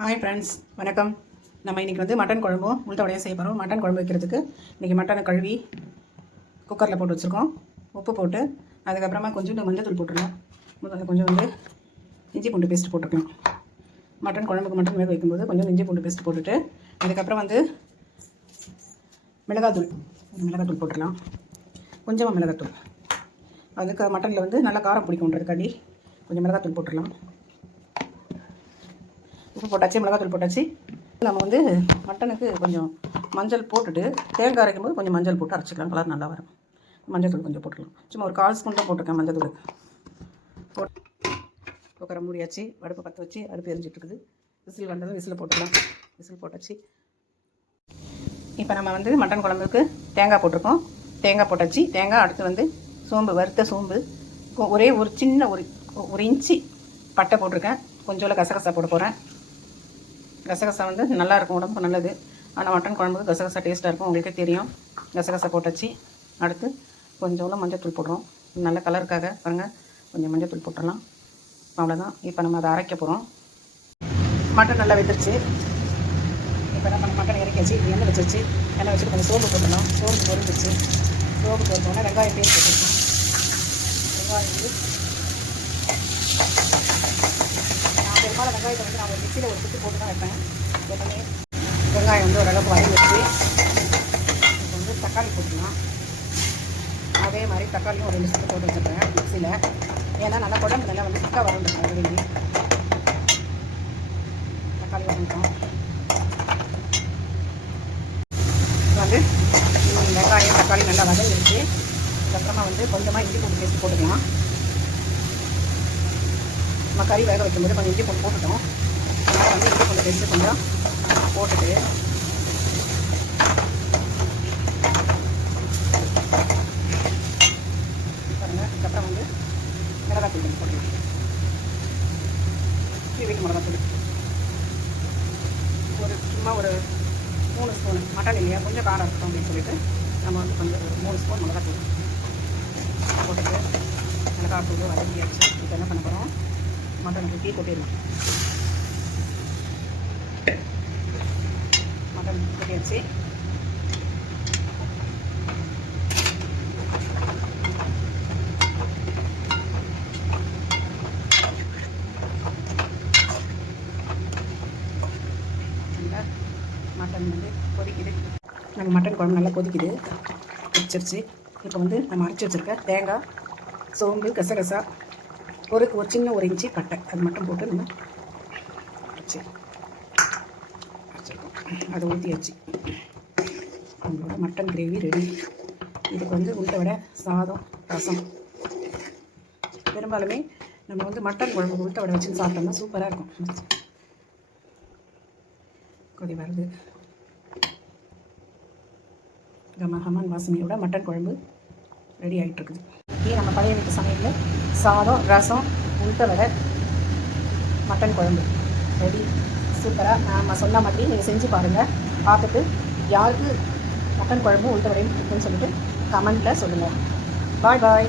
Hi friends, வணக்கம். நம்ம இன்றைக்கி வந்து மட்டன் குழம்பும் உளுத்த வடையும் செய்ய போகிறோம். மட்டன் குழம்பு வைக்கிறதுக்கு இன்றைக்கி மட்டனை கழுவி குக்கரில் போட்டு வச்சுருக்கோம். உப்பு போட்டு அதுக்கப்புறமா கொஞ்சம் மஞ்சள் தூள் போட்டுருலாம். முதல்ல கொஞ்சம் வந்து இஞ்சி பூண்டு பேஸ்ட் போட்டுக்கலாம். மட்டன் குழம்புக்கு மட்டன் வேக வைக்கும்போது கொஞ்சம் இஞ்சி பூண்டு பேஸ்ட் போட்டுட்டு அதுக்கப்புறம் வந்து மிளகாத்தூள் போட்டுடலாம். கொஞ்சமாக மிளகாத்தூள், அதுக்கு மட்டனில் வந்து நல்லா காரம் பிடிக்குன்றதுக்காண்டி கொஞ்சம் மிளகாத்தூள் போட்டுடலாம். உப்பு போட்டாச்சு, மிளகாத்தூள் போட்டாச்சு. நம்ம வந்து மட்டனுக்கு கொஞ்சம் மஞ்சள் போட்டுட்டு தேங்காய் அரைக்கும் போது கொஞ்சம் மஞ்சள் போட்டு அரைச்சிக்கலாம். கலர் நல்லா வரும். மஞ்சள் தூள் கொஞ்சம் போட்டுக்கலாம். சும்மா ஒரு 1/4 ஸ்பூன் தான் போட்டிருக்கேன் மஞ்சள் தூள் போட்டு. குக்கரை மூடியாச்சு. அடுப்பு பற்ற வச்சு அடுப்பு எரிஞ்சிட்ருக்குது. விசில் வந்ததும் விசில் போட்டுக்கலாம். விசில் போட்டாச்சு. இப்போ நம்ம வந்து மட்டன் குழம்புக்கு தேங்காய் போட்டிருக்கோம். தேங்காய் போட்டாச்சு. தேங்காய் அடுத்து வந்து சோம்பு, வறுத்த சோம்பு, ஒரே ஒரு சின்ன ஒரு இன்ச்சு பட்டை போட்டிருக்கேன். கொஞ்சோண்டு கசகசா போட போகிறேன். கசகசா வந்து நல்லாயிருக்கும், உடம்புக்கு நல்லது. ஆனால் மட்டன் குழம்புக்கு கசகசா டேஸ்ட்டாக இருக்கும், உங்களுக்கே தெரியும். கசகசா போட்டாச்சு. அடுத்து கொஞ்சோண்டு மஞ்சள் தூள் போடுறோம். நல்ல கலருக்காக பாருங்கள், கொஞ்சம் மஞ்சள் தூள் போட்டுடலாம். அவ்வளோதான். இப்போ நம்ம அதை அரைக்க போகிறோம். மட்டன் நல்லா வெந்துருச்சு. இப்போ நம்ம மட்டன் இறக்கியாச்சு. இது எண்ணெய் வச்சிருச்சு. எண்ணெய் வச்சுட்டு கொஞ்சம் சோம்பு போட்டுடலாம். சோம்பு பொரிஞ்சிச்சு. சோம்பு பொரிஞ்சோன்னா வெங்காயம் பேஸ்ட் வச்சுருக்கோம். வெங்காயம் வந்து பெரும்பாலும் வெங்காயத்தை வந்து நான் ஒரு மிக்சியில் ஒரு குத்து போட்டு தான் வைப்பேன் எப்பவுமே. வெங்காயம் வந்து ஓரளவுக்கு வதங்கி வச்சு இப்போ வந்து தக்காளி போட்டுக்கலாம். அதே மாதிரி தக்காளியும் ஒரு 2 சுத்து போட்டு வச்சுருக்கேன் மிக்சியில். ஏன்னா நல்லா குழம்பு நல்லா வந்து திக்காக வரணும். வெளியே தக்காளி வதங்கிட்டோம். இப்போ வந்து வெங்காயம் தக்காளி நல்லா வதங்கிடுச்சு. அதுக்கப்புறமா வந்து கொஞ்சமாக இஞ்சி பூண்டு பேஸ்ட் போட்டுக்கலாம். நம்ம கறி வேக வைக்கும்போது கொஞ்சம் இஞ்சி பூண்டு போட்டுட்டோம். அதனால் வந்து இஞ்சி பூண்டு பேஸ்ட்டு கொஞ்சம் போட்டுட்டு பாருங்கள். அதுக்கப்புறம் வந்து மிளகாத்தூள் கொஞ்சம் போட்டுக்கலாம். வீட்டு மிளகாத்தூள் சும்மா ஒரு 3 ஸ்பூன். மட்டன் இல்லையா, கொஞ்சம் காரம் இருக்கும் அப்படின்னு சொல்லிட்டு நம்ம வந்து கொஞ்சம் ஒரு 3 ஸ்பூன் மிளகாத்தூள் போட்டுட்டு மிளகாத்தூள் வதக்கியாச்சு. இப்போ என்ன பண்ண போகிறோம், மட்டனுக்கு டீ கொட்டிடலாம். மட்டன் கொட்டியாச்சு. மட்டன் வந்து கொதிக்குது. நம்ம மட்டன் குழம்பு நல்லா கொதிக்குது, கொதிச்சிருச்சு. இப்போ வந்து நம்ம அரைச்சி வச்சுருக்க தேங்காய், சோம்பு, கசகசா, ஒரு சின்ன 1 இன்ச்சு பட்டை, அது மட்டும் போட்டு நம்ம வச்சுருக்கோம். அதை ஊற்றியாச்சு. நம்மளோட மட்டன் கிரேவி ரெடி. இதுக்கு வந்து உளுத்த வடை, சாதம், ரசம். பெரும்பாலுமே நம்ம வந்து மட்டன் குழம்பு உளுத்த வடை வச்சுன்னு சாப்பிட்டோம்னா சூப்பராக இருக்கும். கொதி வருது. கமகமன் வாசனையோட மட்டன் குழம்பு ரெடி ஆகிட்டுருக்குது. நம்ம பழைய வீட்டு சமையலில் சாதம், ரசம், உளுத்த வடை, மட்டன் குழம்பு ரெடி. சூப்பராக நம்ம சொன்ன மாதிரி நீங்கள் செஞ்சு பாருங்கள். பார்த்துட்டு யாருக்கு மட்டன் குழம்பு உளுத்த வடையும் இருக்குன்னு சொல்லிட்டு கமெண்ட்டில் சொல்லுங்கள். பாய் பாய்.